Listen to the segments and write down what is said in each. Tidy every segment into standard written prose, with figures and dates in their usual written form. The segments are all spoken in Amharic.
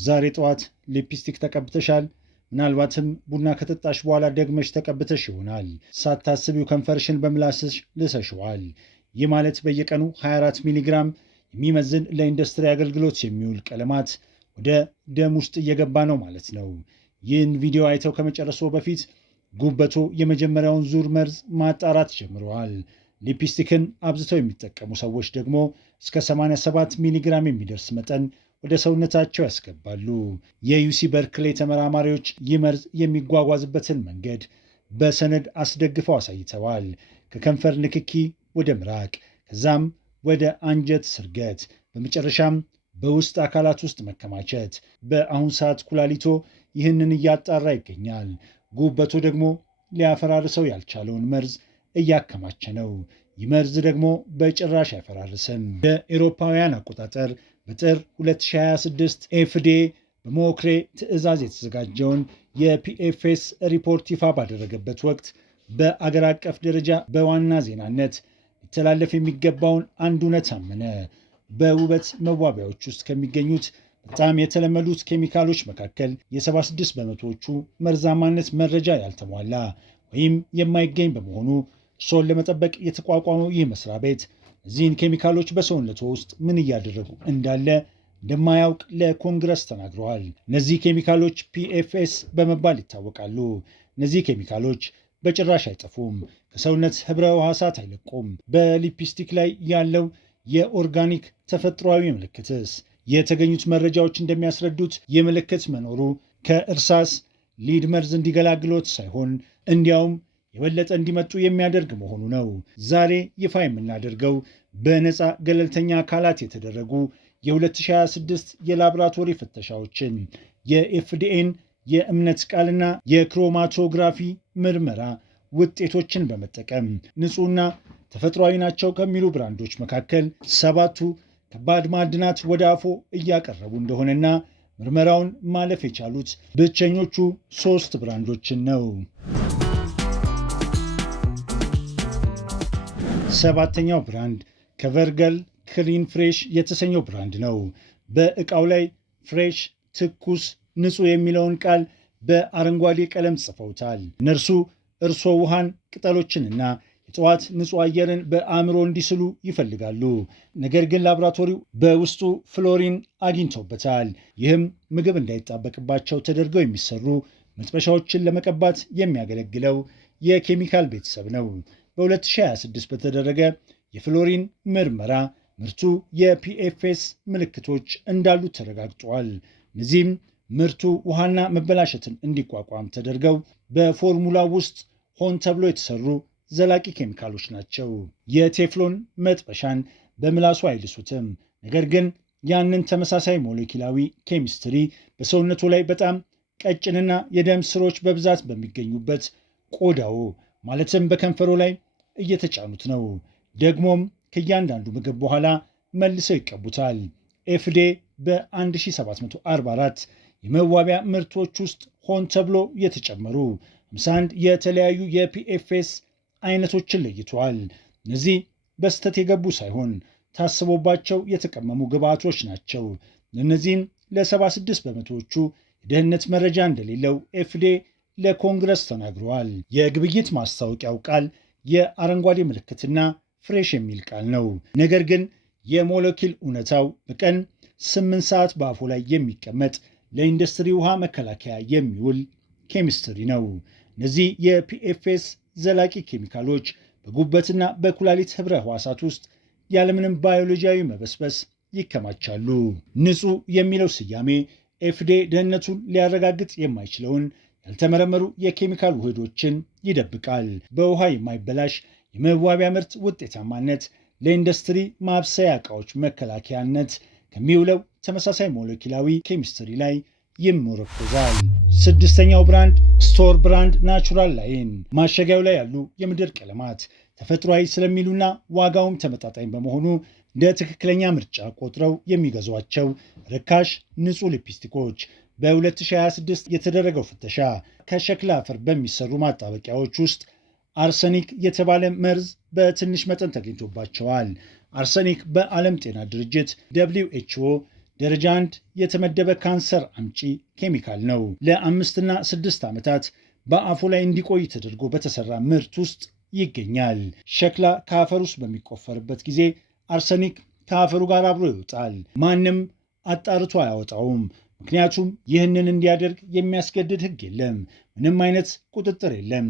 ዛሬ ጠዋት ሊፕስቲክ ተቀብተሻል። ምናልባትም ቡና ከጠጣሽ በኋላ ደግመሽ ተቀብተሽ ይሆናል። ሳታስቢው ከንፈርሽን በምላስሽ ልሰሽዋል። ይህ ማለት በየቀኑ 24 ሚሊግራም የሚመዝን ለኢንዱስትሪ አገልግሎት የሚውል ቀለማት ወደ ደም ውስጥ እየገባ ነው ማለት ነው። ይህን ቪዲዮ አይተው ከመጨረሱ በፊት ጉበቶ የመጀመሪያውን ዙር መርዝ ማጣራት ጀምረዋል። ሊፕስቲክን አብዝተው የሚጠቀሙ ሰዎች ደግሞ እስከ 87 ሚሊግራም የሚደርስ መጠን ወደ ሰውነታቸው ያስገባሉ። የዩሲ በርክሌ ተመራማሪዎች ይህ መርዝ የሚጓጓዝበትን መንገድ በሰነድ አስደግፈው አሳይተዋል። ከከንፈር ንክኪ ወደ ምራቅ፣ ከዛም ወደ አንጀት ስርገት፣ በመጨረሻም በውስጥ አካላት ውስጥ መከማቸት። በአሁን ሰዓት ኩላሊቶ ይህንን እያጣራ ይገኛል። ጉበቶ ደግሞ ሊያፈራርሰው ያልቻለውን መርዝ እያከማቸ ነው። ይህ መርዝ ደግሞ በጭራሽ አይፈራርስም። በኤሮፓውያን አቆጣጠር በጥር 2026 ኤፍዲኤ በሞክሬ ትዕዛዝ የተዘጋጀውን የፒኤፍኤስ ሪፖርት ይፋ ባደረገበት ወቅት በአገር አቀፍ ደረጃ በዋና ዜናነት ሊተላለፍ የሚገባውን አንድ እውነት አመነ። በውበት መዋቢያዎች ውስጥ ከሚገኙት በጣም የተለመዱት ኬሚካሎች መካከል የ76 በመቶዎቹ መርዛማነት መረጃ ያልተሟላ ወይም የማይገኝ በመሆኑ እርሶን ለመጠበቅ የተቋቋመው ይህ መስሪያ ቤት እዚህን ኬሚካሎች በሰውነቶ ውስጥ ምን እያደረጉ እንዳለ እንደማያውቅ ለኮንግረስ ተናግረዋል። እነዚህ ኬሚካሎች ፒኤፍኤስ በመባል ይታወቃሉ። እነዚህ ኬሚካሎች በጭራሽ አይጠፉም፣ ከሰውነት ህብረ ሕዋሳት አይለቁም። በሊፕስቲክ ላይ ያለው የኦርጋኒክ ተፈጥሯዊ ምልክትስ? የተገኙት መረጃዎች እንደሚያስረዱት የምልክት መኖሩ ከእርሳስ ሊድ መርዝ እንዲገላግሎት ሳይሆን እንዲያውም የበለጠ እንዲመጡ የሚያደርግ መሆኑ ነው። ዛሬ ይፋ የምናደርገው በነፃ ገለልተኛ አካላት የተደረጉ የ2026 የላቦራቶሪ ፍተሻዎችን፣ የኤፍዲኤን የእምነት ቃልና የክሮማቶግራፊ ምርመራ ውጤቶችን በመጠቀም ንጹህና ተፈጥሯዊ ናቸው ከሚሉ ብራንዶች መካከል 7ቱ ከባድ ማዕድናት ወደ አፎ እያቀረቡ እንደሆነና ምርመራውን ማለፍ የቻሉት ብቸኞቹ 3 ብራንዶችን ነው። 7ኛው ብራንድ ከቨርገል ክሊን ፍሬሽ የተሰኘው ብራንድ ነው። በዕቃው ላይ ፍሬሽ፣ ትኩስ፣ ንጹህ የሚለውን ቃል በአረንጓዴ ቀለም ጽፈውታል። እነርሱ እርሶ ውሃን፣ ቅጠሎችንና የጠዋት ንጹህ አየርን በአእምሮ እንዲስሉ ይፈልጋሉ። ነገር ግን ላቦራቶሪው በውስጡ ፍሎሪን አግኝቶበታል። ይህም ምግብ እንዳይጣበቅባቸው ተደርገው የሚሰሩ መጥበሻዎችን ለመቀባት የሚያገለግለው የኬሚካል ቤተሰብ ነው። በ2026 በተደረገ የፍሎሪን ምርመራ ምርቱ የፒኤፍኤስ ምልክቶች እንዳሉት ተረጋግጧል። እነዚህም ምርቱ ውሃና መበላሸትን እንዲቋቋም ተደርገው በፎርሙላ ውስጥ ሆን ተብሎ የተሰሩ ዘላቂ ኬሚካሎች ናቸው። የቴፍሎን መጥበሻን በምላሱ አይልሱትም። ነገር ግን ያንን ተመሳሳይ ሞሌኪላዊ ኬሚስትሪ በሰውነቱ ላይ በጣም ቀጭንና የደም ስሮች በብዛት በሚገኙበት ቆዳው ማለትም በከንፈሮ ላይ እየተጫኑት ነው። ደግሞም ከእያንዳንዱ ምግብ በኋላ መልሰው ይቀቡታል። ኤፍዲኤ በ1744 የመዋቢያ ምርቶች ውስጥ ሆን ተብሎ የተጨመሩ 51 የተለያዩ የፒኤፍኤስ አይነቶችን ለይቷል። እነዚህ በስተት የገቡ ሳይሆን ታስቦባቸው የተቀመሙ ግብዓቶች ናቸው። እነዚህም ለ76 በመቶዎቹ የደህንነት መረጃ እንደሌለው ኤፍዲኤ ለኮንግረስ ተናግረዋል። የግብይት ማስታወቂያው ቃል የአረንጓዴ ምልክትና ፍሬሽ የሚል ቃል ነው። ነገር ግን የሞለኪል እውነታው በቀን 8 ሰዓት በአፉ ላይ የሚቀመጥ ለኢንዱስትሪ ውሃ መከላከያ የሚውል ኬሚስትሪ ነው። እነዚህ የፒኤፍኤስ ዘላቂ ኬሚካሎች በጉበትና በኩላሊት ህብረ ሕዋሳት ውስጥ ያለምንም ባዮሎጂያዊ መበስበስ ይከማቻሉ። ንጹህ የሚለው ስያሜ ኤፍዲኤ ደህንነቱን ሊያረጋግጥ የማይችለውን ያልተመረመሩ የኬሚካል ውህዶችን ይደብቃል። በውሃ የማይበላሽ የመዋቢያ ምርት ውጤታማነት ለኢንዱስትሪ ማብሰያ ዕቃዎች መከላከያነት ከሚውለው ተመሳሳይ ሞለኪላዊ ኬሚስትሪ ላይ ይመረኮዛል። 6ኛው ብራንድ ስቶር ብራንድ ናቹራል ላይን። ማሸጊያው ላይ ያሉ የምድር ቀለማት ተፈጥሯዊ ስለሚሉና ዋጋውም ተመጣጣኝ በመሆኑ እንደ ትክክለኛ ምርጫ ቆጥረው የሚገዟቸው ርካሽ ንጹህ ሊፕስቲኮች በ2026 የተደረገው ፍተሻ ከሸክላ አፈር በሚሰሩ ማጣበቂያዎች ውስጥ አርሰኒክ የተባለ መርዝ በትንሽ መጠን ተገኝቶባቸዋል። አርሰኒክ በዓለም ጤና ድርጅት WHO ደረጃ 1 የተመደበ ካንሰር አምጪ ኬሚካል ነው። ለ5 እና 6 ዓመታት በአፉ ላይ እንዲቆይ ተደርጎ በተሰራ ምርት ውስጥ ይገኛል። ሸክላ ከአፈር ውስጥ በሚቆፈርበት ጊዜ አርሰኒክ ከአፈሩ ጋር አብሮ ይወጣል። ማንም አጣርቶ አያወጣውም። ምክንያቱም ይህንን እንዲያደርግ የሚያስገድድ ሕግ የለም። ምንም አይነት ቁጥጥር የለም።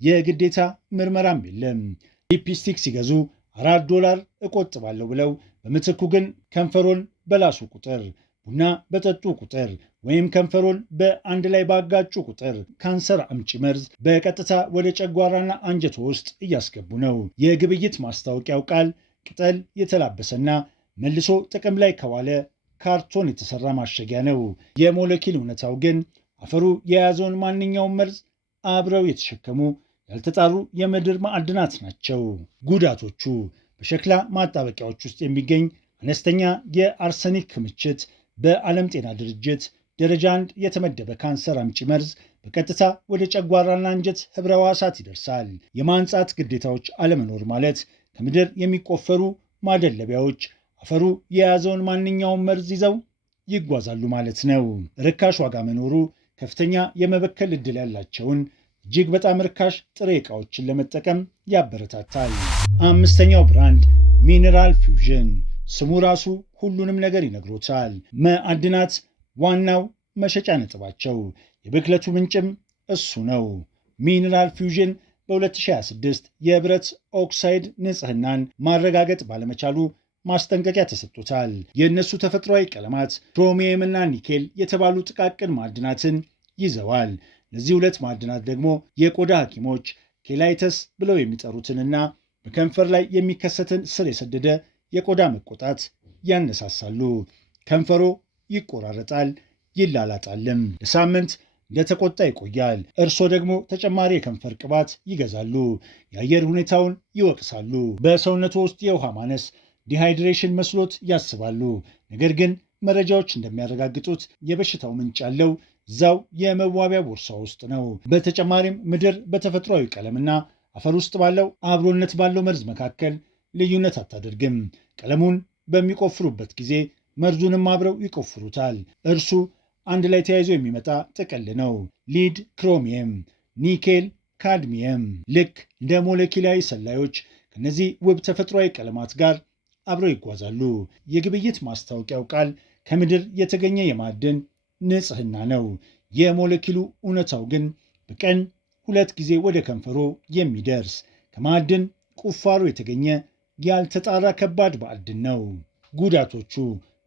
የግዴታ ምርመራም የለም። ሊፕስቲክ ሲገዙ $4 እቆጥባለሁ ብለው በምትኩ ግን ከንፈሮን በላሱ ቁጥር፣ ቡና በጠጡ ቁጥር ወይም ከንፈሮን በአንድ ላይ ባጋጩ ቁጥር ካንሰር አምጪ መርዝ በቀጥታ ወደ ጨጓራና አንጀቶ ውስጥ እያስገቡ ነው። የግብይት ማስታወቂያው ቃል ቅጠል የተላበሰና መልሶ ጥቅም ላይ ከዋለ ካርቶን የተሰራ ማሸጊያ ነው። የሞለኪል እውነታው ግን አፈሩ የያዘውን ማንኛውም መርዝ አብረው የተሸከሙ ያልተጣሩ የምድር ማዕድናት ናቸው። ጉዳቶቹ በሸክላ ማጣበቂያዎች ውስጥ የሚገኝ አነስተኛ የአርሰኒክ ክምችት በዓለም ጤና ድርጅት ደረጃ 1 የተመደበ ካንሰር አምጪ መርዝ በቀጥታ ወደ ጨጓራና አንጀት ህብረ ሕዋሳት ይደርሳል። የማንጻት ግዴታዎች አለመኖር ማለት ከምድር የሚቆፈሩ ማደለቢያዎች አፈሩ የያዘውን ማንኛውም መርዝ ይዘው ይጓዛሉ ማለት ነው። ርካሽ ዋጋ መኖሩ ከፍተኛ የመበከል ዕድል ያላቸውን እጅግ በጣም ርካሽ ጥሬ ዕቃዎችን ለመጠቀም ያበረታታል። 5ኛው ብራንድ ሚነራል ፊውዥን። ስሙ ራሱ ሁሉንም ነገር ይነግሮታል። ማዕድናት ዋናው መሸጫ ነጥባቸው፣ የብክለቱ ምንጭም እሱ ነው። ሚነራል ፊውዥን በ2026 የብረት ኦክሳይድ ንጽህናን ማረጋገጥ ባለመቻሉ ማስጠንቀቂያ ተሰጥቶታል። የእነሱ ተፈጥሯዊ ቀለማት ክሮሚየም እና ኒኬል የተባሉ ጥቃቅን ማዕድናትን ይዘዋል። እነዚህ ሁለት ማዕድናት ደግሞ የቆዳ ሐኪሞች ኬላይተስ ብለው የሚጠሩትንና በከንፈር ላይ የሚከሰትን ስር የሰደደ የቆዳ መቆጣት ያነሳሳሉ። ከንፈሮ ይቆራረጣል፣ ይላላጣልም፣ ለሳምንት እንደተቆጣ ይቆያል። እርሶ ደግሞ ተጨማሪ የከንፈር ቅባት ይገዛሉ፣ የአየር ሁኔታውን ይወቅሳሉ። በሰውነቱ ውስጥ የውሃ ማነስ ዲሃይድሬሽን መስሎት ያስባሉ። ነገር ግን መረጃዎች እንደሚያረጋግጡት የበሽታው ምንጭ ያለው እዛው የመዋቢያ ቦርሳ ውስጥ ነው። በተጨማሪም ምድር በተፈጥሯዊ ቀለምና አፈር ውስጥ ባለው አብሮነት ባለው መርዝ መካከል ልዩነት አታደርግም። ቀለሙን በሚቆፍሩበት ጊዜ መርዙንም አብረው ይቆፍሩታል። እርሱ አንድ ላይ ተያይዞ የሚመጣ ጥቅል ነው። ሊድ ክሮሚየም፣ ኒኬል፣ ካድሚየም ልክ እንደ ሞለኪላዊ ሰላዮች ከነዚህ ውብ ተፈጥሯዊ ቀለማት ጋር አብረው ይጓዛሉ። የግብይት ማስታወቂያው ቃል ከምድር የተገኘ የማዕድን ንጽህና ነው። የሞለኪሉ እውነታው ግን በቀን 2 ጊዜ ወደ ከንፈሮ የሚደርስ ከማዕድን ቁፋሮ የተገኘ ያልተጣራ ከባድ ማዕድን ነው። ጉዳቶቹ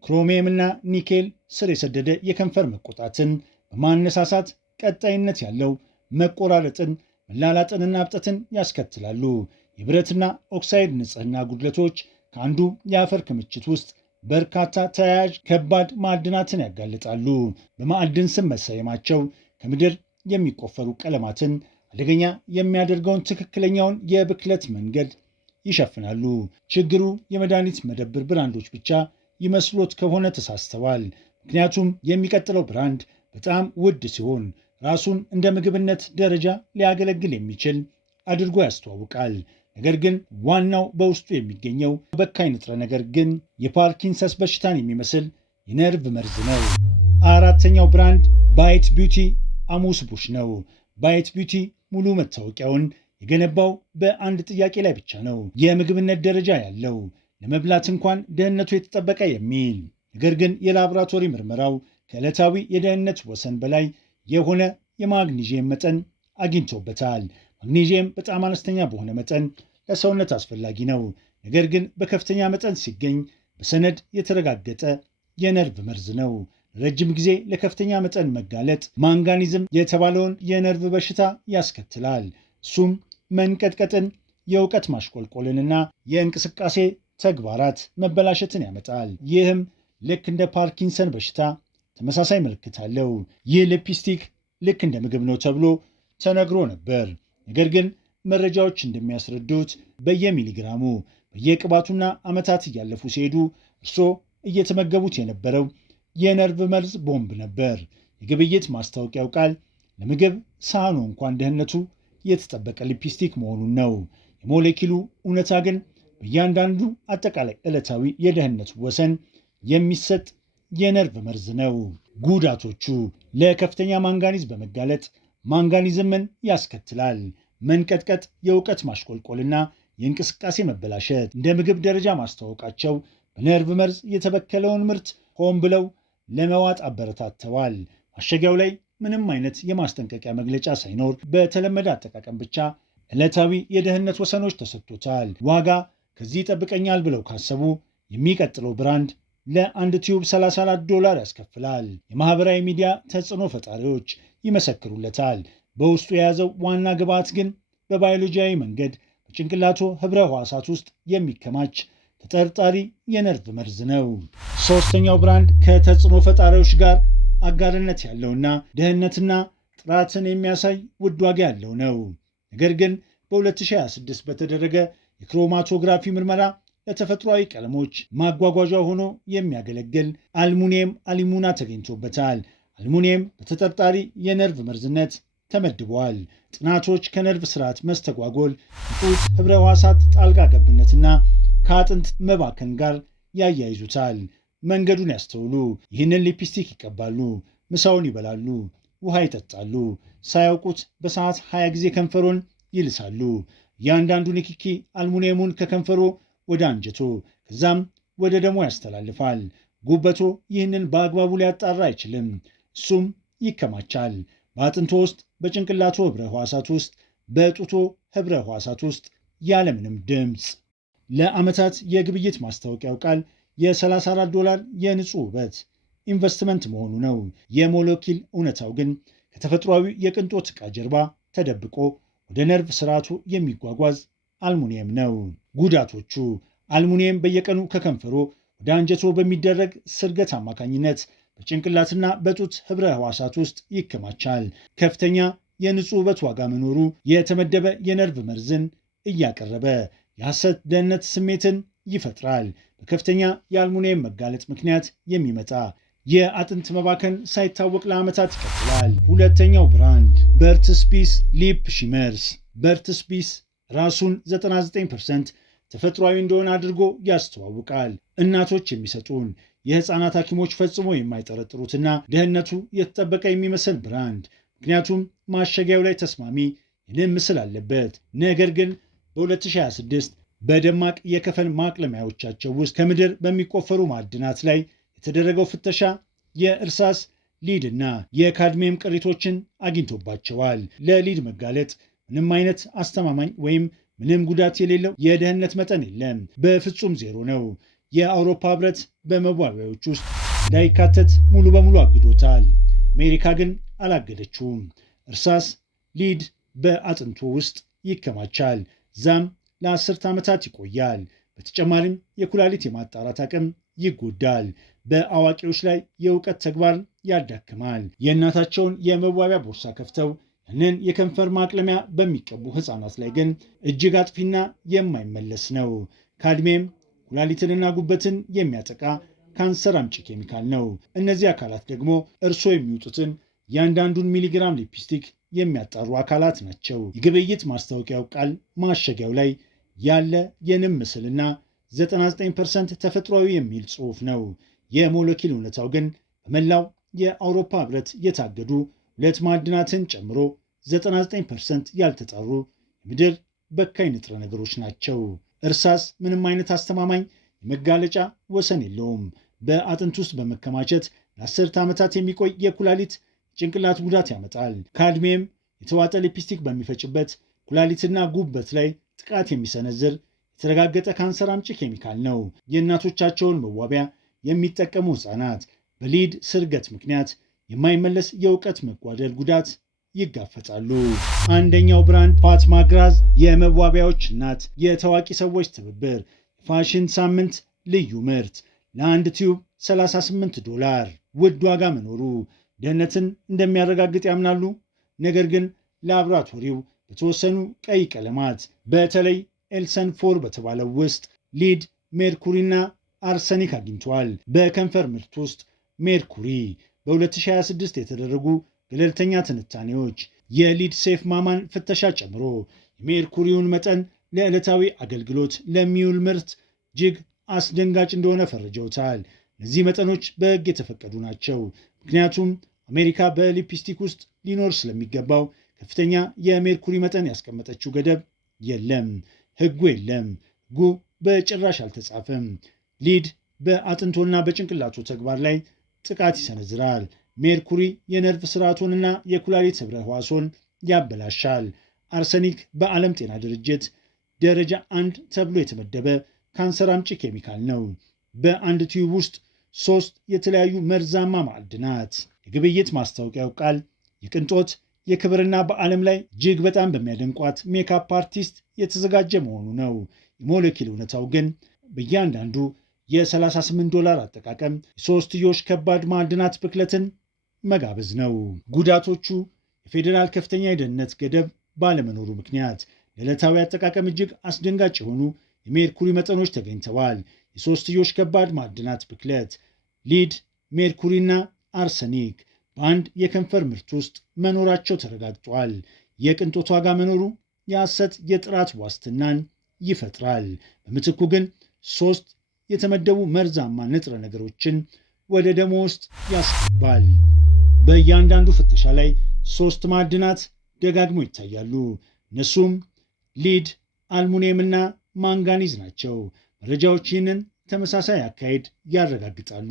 ክሮሚየም እና ኒኬል ስር የሰደደ የከንፈር መቆጣትን በማነሳሳት ቀጣይነት ያለው መቆራረጥን፣ መላላጥንና እብጠትን ያስከትላሉ። የብረትና ኦክሳይድ ንጽህና ጉድለቶች ከአንዱ የአፈር ክምችት ውስጥ በርካታ ተያያዥ ከባድ ማዕድናትን ያጋልጣሉ። በማዕድን ስም መሰየማቸው ከምድር የሚቆፈሩ ቀለማትን አደገኛ የሚያደርገውን ትክክለኛውን የብክለት መንገድ ይሸፍናሉ። ችግሩ የመድኃኒት መደብር ብራንዶች ብቻ ይመስሎት ከሆነ ተሳስተዋል። ምክንያቱም የሚቀጥለው ብራንድ በጣም ውድ ሲሆን ራሱን እንደ ምግብነት ደረጃ ሊያገለግል የሚችል አድርጎ ያስተዋውቃል። ነገር ግን ዋናው በውስጡ የሚገኘው በካይ ንጥረ ነገር ግን የፓርኪንሰንስ በሽታን የሚመስል የነርቭ መርዝ ነው። 4ኛው ብራንድ ባይት ቢዩቲ አሙስ ቡሽ ነው። ባይት ቢዩቲ ሙሉ መታወቂያውን የገነባው በአንድ ጥያቄ ላይ ብቻ ነው። የምግብነት ደረጃ ያለው ለመብላት እንኳን ደህንነቱ የተጠበቀ የሚል ነገር ግን የላቦራቶሪ ምርመራው ከዕለታዊ የደህንነት ወሰን በላይ የሆነ የማግኒዥየም መጠን አግኝቶበታል። ማግኒዥየም በጣም አነስተኛ በሆነ መጠን ለሰውነት አስፈላጊ ነው። ነገር ግን በከፍተኛ መጠን ሲገኝ በሰነድ የተረጋገጠ የነርቭ መርዝ ነው። ረጅም ጊዜ ለከፍተኛ መጠን መጋለጥ ማንጋኒዝም የተባለውን የነርቭ በሽታ ያስከትላል። እሱም መንቀጥቀጥን፣ የእውቀት ማሽቆልቆልንና የእንቅስቃሴ ተግባራት መበላሸትን ያመጣል። ይህም ልክ እንደ ፓርኪንሰን በሽታ ተመሳሳይ ምልክት አለው። ይህ ሊፕስቲክ ልክ እንደ ምግብ ነው ተብሎ ተነግሮ ነበር። ነገር ግን መረጃዎች እንደሚያስረዱት በየሚሊግራሙ በየቅባቱና ዓመታት እያለፉ ሲሄዱ እርስዎ እየተመገቡት የነበረው የነርቭ መርዝ ቦምብ ነበር። የግብይት ማስታወቂያው ቃል ለምግብ ሳህኑ እንኳን ደህንነቱ የተጠበቀ ሊፕስቲክ መሆኑን ነው። የሞሌኪሉ እውነታ ግን በእያንዳንዱ አጠቃላይ ዕለታዊ የደህንነት ወሰን የሚሰጥ የነርቭ መርዝ ነው። ጉዳቶቹ ለከፍተኛ ማንጋኒዝ በመጋለጥ ማንጋኒዝምን ያስከትላል። መንቀጥቀጥ፣ የእውቀት ማሽቆልቆልና የእንቅስቃሴ መበላሸት እንደ ምግብ ደረጃ ማስተዋወቃቸው በነርቭ መርዝ የተበከለውን ምርት ሆን ብለው ለመዋጥ አበረታተዋል። ማሸጊያው ላይ ምንም አይነት የማስጠንቀቂያ መግለጫ ሳይኖር በተለመደ አጠቃቀም ብቻ ዕለታዊ የደህንነት ወሰኖች ተሰጥቶታል። ዋጋ ከዚህ ይጠብቀኛል ብለው ካሰቡ የሚቀጥለው ብራንድ ለአንድ ቲዩብ $34 ያስከፍላል። የማህበራዊ ሚዲያ ተጽዕኖ ፈጣሪዎች ይመሰክሩለታል። በውስጡ የያዘው ዋና ግብዓት ግን በባዮሎጂያዊ መንገድ በጭንቅላቱ ህብረ ሕዋሳት ውስጥ የሚከማች ተጠርጣሪ የነርቭ መርዝ ነው። ሶስተኛው ብራንድ ከተጽዕኖ ፈጣሪዎች ጋር አጋርነት ያለውና ደህንነትና ጥራትን የሚያሳይ ውድ ዋጋ ያለው ነው። ነገር ግን በ2026 በተደረገ የክሮማቶግራፊ ምርመራ ለተፈጥሯዊ ቀለሞች ማጓጓዣ ሆኖ የሚያገለግል አልሙኒየም አሊሙና ተገኝቶበታል። አልሙኒየም በተጠርጣሪ የነርቭ መርዝነት ተመድቧል። ጥናቶች ከነርቭ ስርዓት መስተጓጎል፣ ጡት ህብረ ሕዋሳት ጣልቃ ገብነትና ከአጥንት መባከን ጋር ያያይዙታል። መንገዱን ያስተውሉ። ይህንን ሊፕስቲክ ይቀባሉ፣ ምሳውን ይበላሉ፣ ውሃ ይጠጣሉ። ሳያውቁት በሰዓት 20 ጊዜ ከንፈሮን ይልሳሉ። እያንዳንዱ ንክኪ አልሙኒየሙን ከከንፈሮ ወደ አንጀቶ ከዛም ወደ ደሞ ያስተላልፋል። ጉበቶ ይህንን በአግባቡ ሊያጣራ አይችልም። እሱም ይከማቻል በአጥንቶ ውስጥ፣ በጭንቅላቶ ህብረ ሕዋሳት ውስጥ፣ በጡቶ ህብረ ሕዋሳት ውስጥ ያለምንም ድምፅ። ለዓመታት የግብይት ማስታወቂያው ቃል የ$34 የንጹህ ውበት ኢንቨስትመንት መሆኑ ነው። የሞለኪል እውነታው ግን ከተፈጥሯዊ የቅንጦት ዕቃ ጀርባ ተደብቆ ወደ ነርቭ ስርዓቱ የሚጓጓዝ አልሙኒየም ነው። ጉዳቶቹ አልሙኒየም በየቀኑ ከከንፈሮ ወደ አንጀቶ በሚደረግ ስርገት አማካኝነት በጭንቅላትና በጡት ህብረ ሕዋሳት ውስጥ ይከማቻል። ከፍተኛ የንጹህ ውበት ዋጋ መኖሩ የተመደበ የነርቭ መርዝን እያቀረበ የሐሰት ደህንነት ስሜትን ይፈጥራል። በከፍተኛ የአልሙኒየም መጋለጥ ምክንያት የሚመጣ የአጥንት መባከን ሳይታወቅ ለዓመታት ይቀጥላል። ሁለተኛው ብራንድ በርትስ ቢስ ሊፕ ሺመርስ። በርትስ ቢስ ራሱን 99% ተፈጥሯዊ እንደሆነ አድርጎ ያስተዋውቃል። እናቶች የሚሰጡን የህፃናት ሐኪሞች ፈጽሞ የማይጠረጥሩትና ደህንነቱ የተጠበቀ የሚመስል ብራንድ። ምክንያቱም ማሸጊያው ላይ ተስማሚ የንብ ምስል አለበት። ነገር ግን በ2026 በደማቅ የከፈን ማቅለሚያዎቻቸው ውስጥ ከምድር በሚቆፈሩ ማዕድናት ላይ የተደረገው ፍተሻ የእርሳስ ሊድ እና የካድሚየም ቅሪቶችን አግኝቶባቸዋል። ለሊድ መጋለጥ ምንም አይነት አስተማማኝ ወይም ምንም ጉዳት የሌለው የደህንነት መጠን የለም፣ በፍጹም ዜሮ ነው። የአውሮፓ ህብረት በመዋቢያዎች ውስጥ እንዳይካተት ሙሉ በሙሉ አግዶታል። አሜሪካ ግን አላገደችውም። እርሳስ ሊድ በአጥንቶ ውስጥ ይከማቻል፣ ዛም ለ10 ዓመታት ይቆያል። በተጨማሪም የኩላሊት የማጣራት አቅም ይጎዳል። በአዋቂዎች ላይ የእውቀት ተግባር ያዳክማል። የእናታቸውን የመዋቢያ ቦርሳ ከፍተው ያንን የከንፈር ማቅለሚያ በሚቀቡ ህፃናት ላይ ግን እጅግ አጥፊና የማይመለስ ነው። ካድሚየም ኩላሊትንና ጉበትን የሚያጠቃ ካንሰር አምጪ ኬሚካል ነው። እነዚህ አካላት ደግሞ እርስዎ የሚውጡትን እያንዳንዱን ሚሊግራም ሊፕስቲክ የሚያጣሩ አካላት ናቸው። የግብይት ማስታወቂያው ቃል ማሸጊያው ላይ ያለ የንብ ምስልና 99% ተፈጥሯዊ የሚል ጽሑፍ ነው። የሞለኪል እውነታው ግን በመላው የአውሮፓ ህብረት የታገዱ ሁለት ማዕድናትን ጨምሮ 99% ያልተጣሩ የምድር በካይ ንጥረ ነገሮች ናቸው። እርሳስ ምንም አይነት አስተማማኝ የመጋለጫ ወሰን የለውም። በአጥንት ውስጥ በመከማቸት ለ10 ዓመታት የሚቆይ የኩላሊት ጭንቅላት ጉዳት ያመጣል። ካድሚየም የተዋጠ ሊፕስቲክ በሚፈጭበት ኩላሊትና ጉበት ላይ ጥቃት የሚሰነዝር የተረጋገጠ ካንሰር አምጪ ኬሚካል ነው። የእናቶቻቸውን መዋቢያ የሚጠቀሙ ህፃናት በሊድ ስርገት ምክንያት የማይመለስ የእውቀት መጓደል ጉዳት ይጋፈጣሉ። አንደኛው ብራንድ ፓት ማክግራዝ የመዋቢያዎች እናት የታዋቂ ሰዎች ትብብር የፋሽን ሳምንት ልዩ ምርት ለአንድ ቲዩብ $38 ውድ ዋጋ መኖሩ ደህንነትን እንደሚያረጋግጥ ያምናሉ። ነገር ግን ላቦራቶሪው በተወሰኑ ቀይ ቀለማት በተለይ ኤልሰን ፎር በተባለው ውስጥ ሊድ፣ ሜርኩሪና አርሰኒክ አግኝተዋል። በከንፈር ምርት ውስጥ ሜርኩሪ በ2026 የተደረጉ ገለልተኛ ትንታኔዎች የሊድ ሴፍ ማማን ፍተሻ ጨምሮ የሜርኩሪውን መጠን ለዕለታዊ አገልግሎት ለሚውል ምርት እጅግ አስደንጋጭ እንደሆነ ፈርጀውታል። እነዚህ መጠኖች በሕግ የተፈቀዱ ናቸው። ምክንያቱም አሜሪካ በሊፕስቲክ ውስጥ ሊኖር ስለሚገባው ከፍተኛ የሜርኩሪ መጠን ያስቀመጠችው ገደብ የለም። ሕጉ የለም። ሕጉ በጭራሽ አልተጻፈም። ሊድ በአጥንቶና በጭንቅላቱ ተግባር ላይ ጥቃት ይሰነዝራል። ሜርኩሪ የነርቭ ስርዓቱንና የኩላሊት ህብረ ህዋሶን ያበላሻል። አርሰኒክ በዓለም ጤና ድርጅት ደረጃ 1 ተብሎ የተመደበ ካንሰር አምጪ ኬሚካል ነው። በአንድ ቲዩብ ውስጥ 3 የተለያዩ መርዛማ ማዕድናት። የግብይት ማስታወቂያው ቃል የቅንጦት የክብርና በዓለም ላይ እጅግ በጣም በሚያደንቋት ሜካፕ አርቲስት የተዘጋጀ መሆኑ ነው። የሞለኪል እውነታው ግን በእያንዳንዱ የ$38 አጠቃቀም የሶስትዮሽ ከባድ ማዕድናት ብክለትን መጋበዝ ነው። ጉዳቶቹ የፌዴራል ከፍተኛ የደህንነት ገደብ ባለመኖሩ ምክንያት ለዕለታዊ አጠቃቀም እጅግ አስደንጋጭ የሆኑ የሜርኩሪ መጠኖች ተገኝተዋል። የሶስትዮሽ ከባድ ማዕድናት ብክለት ሊድ፣ ሜርኩሪና አርሰኒክ በአንድ የከንፈር ምርት ውስጥ መኖራቸው ተረጋግጧል። የቅንጦት ዋጋ መኖሩ የሐሰት የጥራት ዋስትናን ይፈጥራል። በምትኩ ግን 3 የተመደቡ መርዛማ ንጥረ ነገሮችን ወደ ደሞ ውስጥ ያስገባል። በእያንዳንዱ ፍተሻ ላይ 3 ማዕድናት ደጋግሞ ይታያሉ። እነሱም ሊድ፣ አልሙኒየም እና ማንጋኒዝ ናቸው። መረጃዎች ይህንን ተመሳሳይ አካሄድ ያረጋግጣሉ።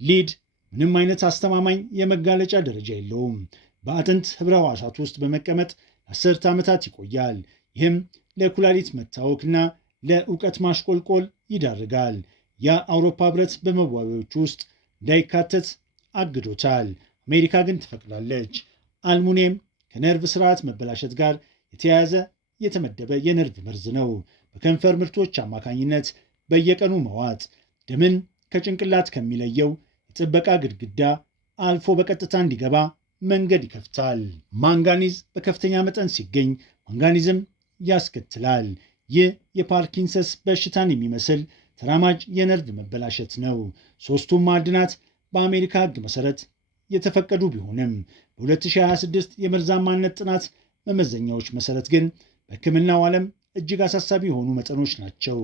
ሊድ ምንም አይነት አስተማማኝ የመጋለጫ ደረጃ የለውም። በአጥንት ህብረ ሕዋሳት ውስጥ በመቀመጥ ለ10 ዓመታት ይቆያል። ይህም ለኩላሊት መታወክና ለእውቀት ማሽቆልቆል ይዳርጋል። የአውሮፓ ህብረት በመዋቢያዎቹ ውስጥ እንዳይካተት አግዶታል። አሜሪካ ግን ትፈቅዳለች። አልሙኒየም ከነርቭ ስርዓት መበላሸት ጋር የተያያዘ የተመደበ የነርቭ መርዝ ነው። በከንፈር ምርቶች አማካኝነት በየቀኑ መዋጥ ደምን ከጭንቅላት ከሚለየው የጥበቃ ግድግዳ አልፎ በቀጥታ እንዲገባ መንገድ ይከፍታል። ማንጋኒዝ በከፍተኛ መጠን ሲገኝ ማንጋኒዝም ያስከትላል። ይህ የፓርኪንሰንስ በሽታን የሚመስል ተራማጅ የነርቭ መበላሸት ነው። 3ቱም ማዕድናት በአሜሪካ ሕግ መሰረት የተፈቀዱ ቢሆንም በ2026 የመርዛማነት ጥናት መመዘኛዎች መሰረት ግን በሕክምናው ዓለም እጅግ አሳሳቢ የሆኑ መጠኖች ናቸው።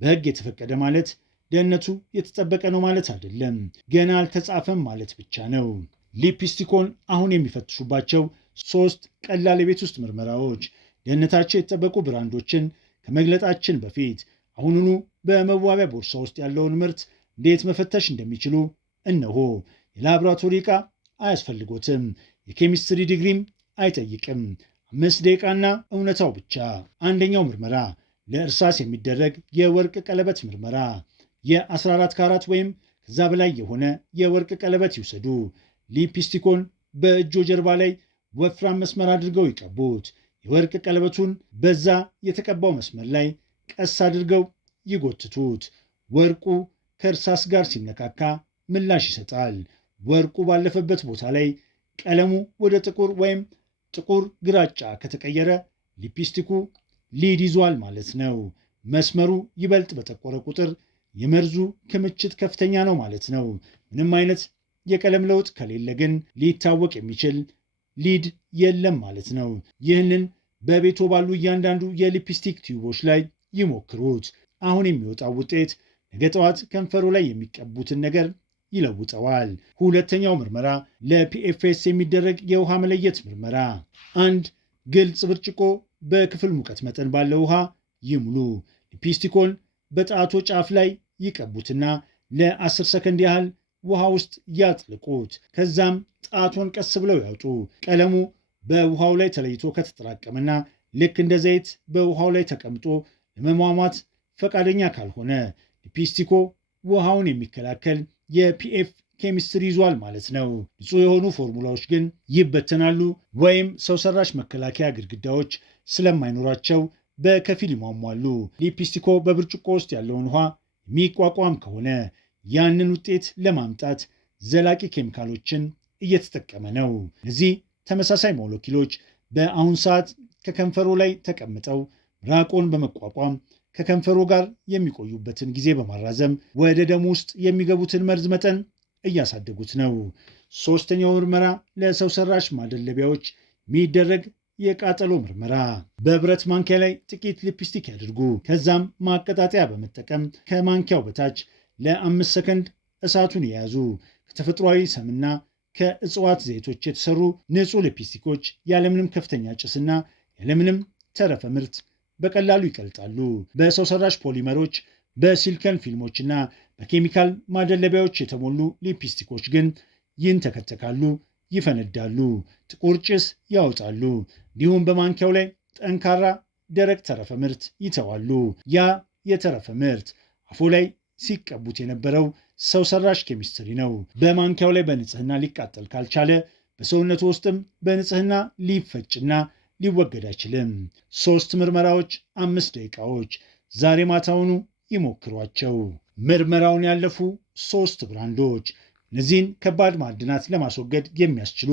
በሕግ የተፈቀደ ማለት ደህንነቱ የተጠበቀ ነው ማለት አይደለም፣ ገና አልተጻፈም ማለት ብቻ ነው። ሊፕስቲኮን አሁን የሚፈትሹባቸው 3 ቀላል የቤት ውስጥ ምርመራዎች ደህንነታቸው የተጠበቁ ብራንዶችን ከመግለጣችን በፊት አሁኑኑ በመዋቢያ ቦርሳ ውስጥ ያለውን ምርት እንዴት መፈተሽ እንደሚችሉ እነሆ። የላቦራቶሪ ዕቃ አያስፈልጎትም፣ የኬሚስትሪ ዲግሪም አይጠይቅም። 5 ደቂቃና እውነታው ብቻ። አንደኛው ምርመራ ለእርሳስ የሚደረግ የወርቅ ቀለበት ምርመራ። የ14 ካራት ወይም ከዛ በላይ የሆነ የወርቅ ቀለበት ይውሰዱ። ሊፕስቲኮን በእጆ ጀርባ ላይ ወፍራም መስመር አድርገው ይቀቡት። የወርቅ ቀለበቱን በዛ የተቀባው መስመር ላይ ቀስ አድርገው ይጎትቱት። ወርቁ ከእርሳስ ጋር ሲነካካ ምላሽ ይሰጣል። ወርቁ ባለፈበት ቦታ ላይ ቀለሙ ወደ ጥቁር ወይም ጥቁር ግራጫ ከተቀየረ ሊፕስቲኩ ሊድ ይዟል ማለት ነው። መስመሩ ይበልጥ በጠቆረ ቁጥር የመርዙ ክምችት ከፍተኛ ነው ማለት ነው። ምንም አይነት የቀለም ለውጥ ከሌለ ግን ሊታወቅ የሚችል ሊድ የለም ማለት ነው። ይህንን በቤቶ ባሉ እያንዳንዱ የሊፕስቲክ ቲዩቦች ላይ ይሞክሩት። አሁን የሚወጣው ውጤት ነገ ጠዋት ከንፈሩ ላይ የሚቀቡትን ነገር ይለውጠዋል። ሁለተኛው ምርመራ ለፒኤፍኤስ የሚደረግ የውሃ መለየት ምርመራ። አንድ ግልጽ ብርጭቆ በክፍል ሙቀት መጠን ባለው ውሃ ይሙሉ። ሊፕስቲኮን በጣቶ ጫፍ ላይ ይቀቡትና ለ10 ሰከንድ ያህል ውሃ ውስጥ ያጥልቁት። ከዛም ጣቶን ቀስ ብለው ያውጡ። ቀለሙ በውሃው ላይ ተለይቶ ከተጠራቀመና ልክ እንደ ዘይት በውሃው ላይ ተቀምጦ ለመሟሟት ፈቃደኛ ካልሆነ ሊፕስቲኮ ውሃውን የሚከላከል የፒኤፍ ኬሚስትሪ ይዟል ማለት ነው። ንጹህ የሆኑ ፎርሙላዎች ግን ይበተናሉ ወይም ሰው ሰራሽ መከላከያ ግድግዳዎች ስለማይኖራቸው በከፊል ይሟሟሉ። ሊፕስቲኮ በብርጭቆ ውስጥ ያለውን ውሃ የሚቋቋም ከሆነ ያንን ውጤት ለማምጣት ዘላቂ ኬሚካሎችን እየተጠቀመ ነው። እነዚህ ተመሳሳይ ሞለኪሎች በአሁን ሰዓት ከከንፈሮ ላይ ተቀምጠው ምራቆን በመቋቋም ከከንፈሮ ጋር የሚቆዩበትን ጊዜ በማራዘም ወደ ደም ውስጥ የሚገቡትን መርዝ መጠን እያሳደጉት ነው። ሶስተኛው ምርመራ ለሰው ሰራሽ ማደለቢያዎች የሚደረግ የቃጠሎ ምርመራ። በብረት ማንኪያ ላይ ጥቂት ሊፕስቲክ ያድርጉ። ከዛም ማቀጣጠያ በመጠቀም ከማንኪያው በታች ለ5 ሰከንድ እሳቱን የያዙ ከተፈጥሯዊ ሰምና ከእጽዋት ዘይቶች የተሰሩ ንጹህ ሊፕስቲኮች ያለምንም ከፍተኛ ጭስና ያለምንም ተረፈ ምርት በቀላሉ ይቀልጣሉ። በሰው ሰራሽ ፖሊመሮች፣ በሲሊከን ፊልሞችና በኬሚካል ማደለቢያዎች የተሞሉ ሊፕስቲኮች ግን ይንተከተካሉ፣ ይፈነዳሉ፣ ጥቁር ጭስ ያወጣሉ። እንዲሁም በማንኪያው ላይ ጠንካራ ደረቅ ተረፈ ምርት ይተዋሉ። ያ የተረፈ ምርት አፎ ላይ ሲቀቡት የነበረው ሰው ሰራሽ ኬሚስትሪ ነው። በማንኪያው ላይ በንጽህና ሊቃጠል ካልቻለ በሰውነቱ ውስጥም በንጽህና ሊፈጭና ሊወገድ አይችልም። 3 ምርመራዎች፣ 5 ደቂቃዎች። ዛሬ ማታውኑ ይሞክሯቸው። ምርመራውን ያለፉ 3 ብራንዶች እነዚህን ከባድ ማዕድናት ለማስወገድ የሚያስችሉ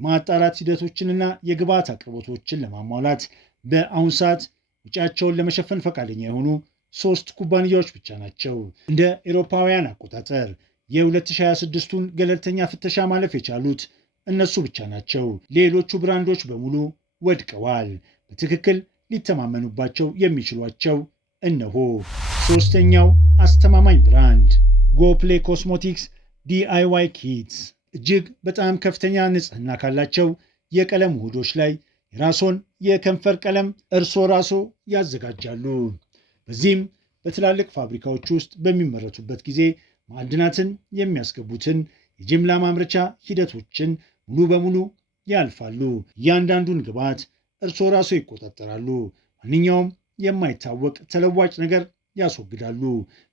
የማጣራት ሂደቶችንና የግብዓት አቅርቦቶችን ለማሟላት በአሁን ሰዓት ውጪያቸውን ለመሸፈን ፈቃደኛ የሆኑ 3 ኩባንያዎች ብቻ ናቸው። እንደ ኤሮፓውያን አቆጣጠር የ2026ቱን ገለልተኛ ፍተሻ ማለፍ የቻሉት እነሱ ብቻ ናቸው። ሌሎቹ ብራንዶች በሙሉ ወድቀዋል። በትክክል ሊተማመኑባቸው የሚችሏቸው እነሆ። ሶስተኛው አስተማማኝ ብራንድ ጎፕሌ ኮስሞቲክስ ዲአይዋይ ኪትስ እጅግ በጣም ከፍተኛ ንጽህና ካላቸው የቀለም ውህዶች ላይ የራስዎን የከንፈር ቀለም እርስዎ ራስዎ ያዘጋጃሉ። በዚህም በትላልቅ ፋብሪካዎች ውስጥ በሚመረቱበት ጊዜ ማዕድናትን የሚያስገቡትን የጅምላ ማምረቻ ሂደቶችን ሙሉ በሙሉ ያልፋሉ። እያንዳንዱን ግብዓት እርስዎ ራስዎ ይቆጣጠራሉ። ማንኛውም የማይታወቅ ተለዋጭ ነገር ያስወግዳሉ።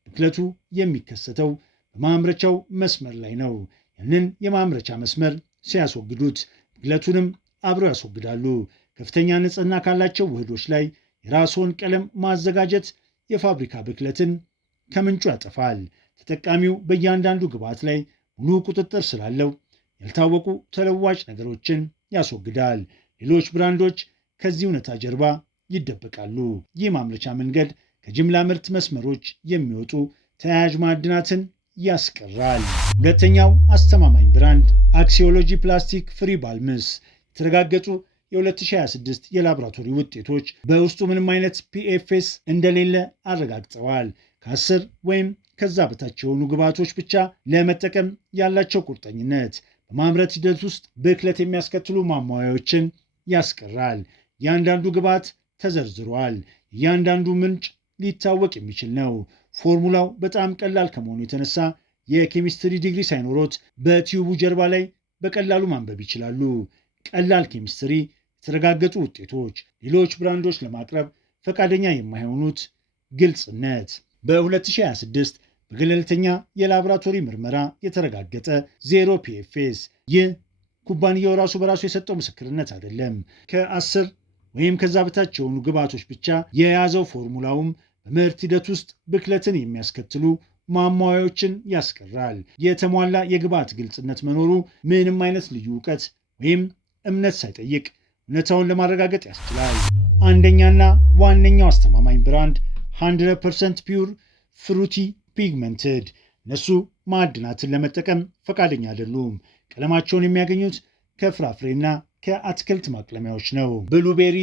ብክለቱ የሚከሰተው በማምረቻው መስመር ላይ ነው። ያንን የማምረቻ መስመር ሲያስወግዱት ብክለቱንም አብረው ያስወግዳሉ። ከፍተኛ ንጽህና ካላቸው ውህዶች ላይ የራስዎን ቀለም ማዘጋጀት የፋብሪካ ብክለትን ከምንጩ ያጠፋል። ተጠቃሚው በእያንዳንዱ ግብዓት ላይ ሙሉ ቁጥጥር ስላለው ያልታወቁ ተለዋጭ ነገሮችን ያስወግዳል። ሌሎች ብራንዶች ከዚህ እውነታ ጀርባ ይደበቃሉ። ይህ ማምረቻ መንገድ ከጅምላ ምርት መስመሮች የሚወጡ ተያያዥ ማዕድናትን ያስቀራል። ሁለተኛው አስተማማኝ ብራንድ አክሲዮሎጂ ፕላስቲክ ፍሪ ባልምስ የተረጋገጡ የ2026 የላቦራቶሪ ውጤቶች በውስጡ ምንም አይነት ፒኤፍኤስ እንደሌለ አረጋግጠዋል። ከ10 ወይም ከዛ በታች የሆኑ ግብዓቶች ብቻ ለመጠቀም ያላቸው ቁርጠኝነት በማምረት ሂደት ውስጥ ብክለት የሚያስከትሉ ማሟያዎችን ያስቀራል። እያንዳንዱ ግብዓት ተዘርዝሯል። እያንዳንዱ ምንጭ ሊታወቅ የሚችል ነው። ፎርሙላው በጣም ቀላል ከመሆኑ የተነሳ የኬሚስትሪ ዲግሪ ሳይኖሮት በቲዩቡ ጀርባ ላይ በቀላሉ ማንበብ ይችላሉ። ቀላል ኬሚስትሪ፣ የተረጋገጡ ውጤቶች፣ ሌሎች ብራንዶች ለማቅረብ ፈቃደኛ የማይሆኑት ግልጽነት። በ2026 በገለልተኛ የላቦራቶሪ ምርመራ የተረጋገጠ ዜሮ ፒኤፍኤስ። ይህ ኩባንያው ራሱ በራሱ የሰጠው ምስክርነት አይደለም። ከ10 ወይም ከዛ በታች የሆኑ ግብዓቶች ብቻ የያዘው ፎርሙላውም በምርት ሂደት ውስጥ ብክለትን የሚያስከትሉ ማሟያዎችን ያስቀራል። የተሟላ የግብዓት ግልጽነት መኖሩ ምንም አይነት ልዩ እውቀት ወይም እምነት ሳይጠይቅ እውነታውን ለማረጋገጥ ያስችላል። አንደኛና ዋነኛው አስተማማኝ ብራንድ 100% ፒውር ፍሩቲ ፒግመንትድ። እነሱ ማዕድናትን ለመጠቀም ፈቃደኛ አይደሉም። ቀለማቸውን የሚያገኙት ከፍራፍሬና ከአትክልት ማቅለሚያዎች ነው። ብሉቤሪ፣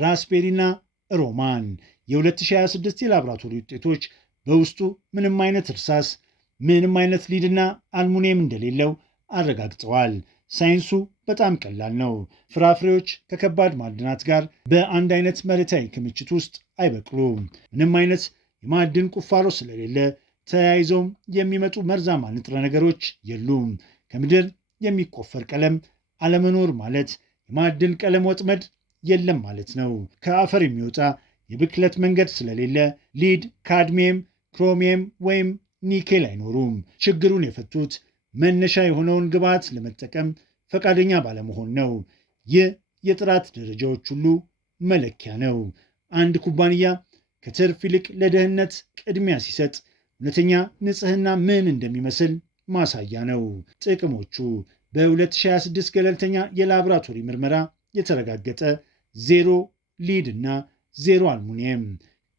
ራስቤሪና ሮማን የ2026 የላቦራቶሪ ውጤቶች በውስጡ ምንም አይነት እርሳስ፣ ምንም አይነት ሊድና አልሙኒየም እንደሌለው አረጋግጠዋል። ሳይንሱ በጣም ቀላል ነው። ፍራፍሬዎች ከከባድ ማዕድናት ጋር በአንድ አይነት መሬታዊ ክምችት ውስጥ አይበቅሉም። ምንም አይነት የማዕድን ቁፋሮ ስለሌለ ተያይዘውም የሚመጡ መርዛማ ንጥረ ነገሮች የሉም። ከምድር የሚቆፈር ቀለም አለመኖር ማለት የማዕድን ቀለም ወጥመድ የለም ማለት ነው። ከአፈር የሚወጣ የብክለት መንገድ ስለሌለ ሊድ፣ ካድሚየም፣ ክሮሚየም ወይም ኒኬል አይኖሩም። ችግሩን የፈቱት መነሻ የሆነውን ግብዓት ለመጠቀም ፈቃደኛ ባለመሆን ነው። ይህ የጥራት ደረጃዎች ሁሉ መለኪያ ነው። አንድ ኩባንያ ከትርፍ ይልቅ ለደህንነት ቅድሚያ ሲሰጥ እውነተኛ ንጽህና ምን እንደሚመስል ማሳያ ነው። ጥቅሞቹ በ2026 ገለልተኛ የላቦራቶሪ ምርመራ የተረጋገጠ ዜሮ ሊድ እና ዜሮ አልሙኒየም፣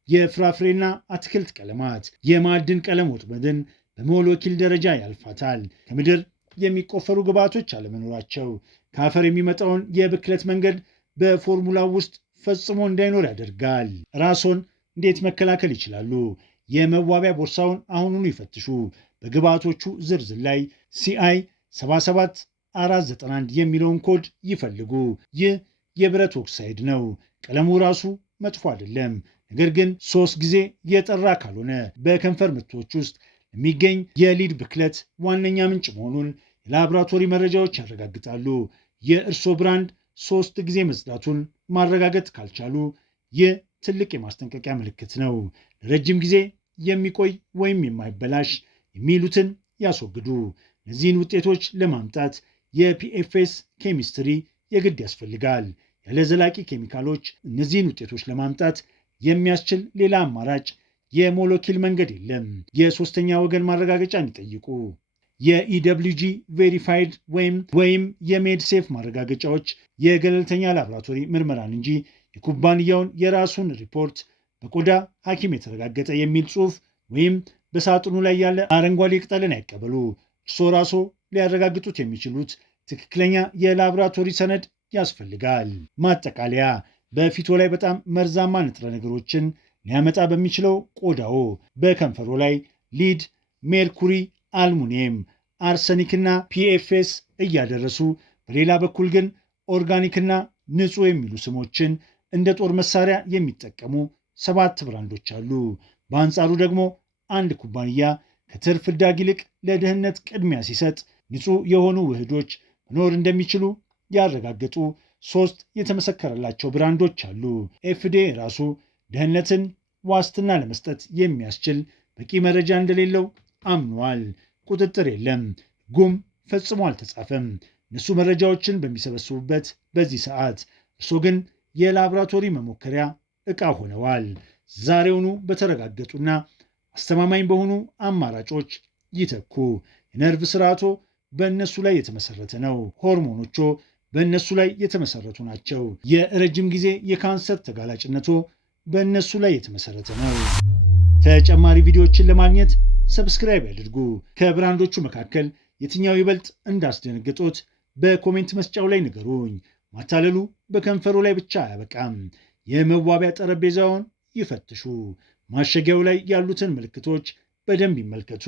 የፍራፍሬና አትክልት ቀለማት የማዕድን ቀለም ወጥመድን በሞለኪል ደረጃ ያልፋታል። ከምድር የሚቆፈሩ ግብዓቶች አለመኖራቸው ከአፈር የሚመጣውን የብክለት መንገድ በፎርሙላው ውስጥ ፈጽሞ እንዳይኖር ያደርጋል። ራስዎን እንዴት መከላከል ይችላሉ? የመዋቢያ ቦርሳውን አሁኑኑ ይፈትሹ። በግብዓቶቹ ዝርዝር ላይ CI 77491 የሚለውን ኮድ ይፈልጉ። ይህ የብረት ኦክሳይድ ነው። ቀለሙ ራሱ መጥፎ አይደለም፣ ነገር ግን 3 ጊዜ የጠራ ካልሆነ በከንፈር ምቶች ውስጥ የሚገኝ የሊድ ብክለት ዋነኛ ምንጭ መሆኑን የላቦራቶሪ መረጃዎች ያረጋግጣሉ። የእርሶ ብራንድ 3 ጊዜ መጽዳቱን ማረጋገጥ ካልቻሉ ይህ ትልቅ የማስጠንቀቂያ ምልክት ነው። ለረጅም ጊዜ የሚቆይ ወይም የማይበላሽ የሚሉትን ያስወግዱ። እነዚህን ውጤቶች ለማምጣት የፒኤፍኤስ ኬሚስትሪ የግድ ያስፈልጋል። ያለ ዘላቂ ኬሚካሎች እነዚህን ውጤቶች ለማምጣት የሚያስችል ሌላ አማራጭ የሞለኪል መንገድ የለም። የሶስተኛ ወገን ማረጋገጫን ይጠይቁ። የኢደብሊውጂ ቬሪፋይድ ወይም የሜድሴፍ ማረጋገጫዎች የገለልተኛ ላቦራቶሪ ምርመራን እንጂ የኩባንያውን የራሱን ሪፖርት በቆዳ ሐኪም የተረጋገጠ የሚል ጽሑፍ ወይም በሳጥኑ ላይ ያለ አረንጓዴ ቅጠልን አይቀበሉ። እርስዎ ራስዎ ሊያረጋግጡት የሚችሉት ትክክለኛ የላቦራቶሪ ሰነድ ያስፈልጋል። ማጠቃለያ፣ በፊቶ ላይ በጣም መርዛማ ንጥረ ነገሮችን ሊያመጣ በሚችለው ቆዳዎ በከንፈሮ ላይ ሊድ፣ ሜርኩሪ፣ አልሙኒየም፣ አርሰኒክና ፒኤፍኤስ እያደረሱ በሌላ በኩል ግን ኦርጋኒክና ንጹህ የሚሉ ስሞችን እንደ ጦር መሳሪያ የሚጠቀሙ 7 ብራንዶች አሉ። በአንጻሩ ደግሞ አንድ ኩባንያ ከትርፍ ዕዳግ ይልቅ ለደህንነት ቅድሚያ ሲሰጥ ንጹህ የሆኑ ውህዶች መኖር እንደሚችሉ ያረጋገጡ 3 የተመሰከረላቸው ብራንዶች አሉ። ኤፍዲኤ ራሱ ደህንነትን ዋስትና ለመስጠት የሚያስችል በቂ መረጃ እንደሌለው አምኗል። ቁጥጥር የለም፣ ሕጉም ፈጽሞ አልተጻፈም። እነሱ መረጃዎችን በሚሰበስቡበት በዚህ ሰዓት እርሶ ግን የላቦራቶሪ መሞከሪያ ዕቃ ሆነዋል። ዛሬውኑ በተረጋገጡና አስተማማኝ በሆኑ አማራጮች ይተኩ። የነርቭ ስርዓቶ በእነሱ ላይ የተመሰረተ ነው። ሆርሞኖቹ በእነሱ ላይ የተመሰረቱ ናቸው። የረጅም ጊዜ የካንሰር ተጋላጭነቶ በእነሱ ላይ የተመሰረተ ነው። ተጨማሪ ቪዲዮዎችን ለማግኘት ሰብስክራይብ ያድርጉ። ከብራንዶቹ መካከል የትኛው ይበልጥ እንዳስደነገጦት በኮሜንት መስጫው ላይ ንገሩኝ። ማታለሉ በከንፈሩ ላይ ብቻ አያበቃም። የመዋቢያ ጠረጴዛውን ይፈትሹ። ማሸጊያው ላይ ያሉትን ምልክቶች በደንብ ይመልከቱ።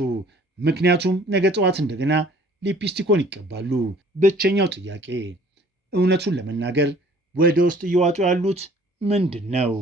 ምክንያቱም ነገ ጠዋት እንደገና ሊፕስቲኮን ይቀባሉ። ብቸኛው ጥያቄ እውነቱን ለመናገር ወደ ውስጥ እየዋጡ ያሉት ምንድን ነው?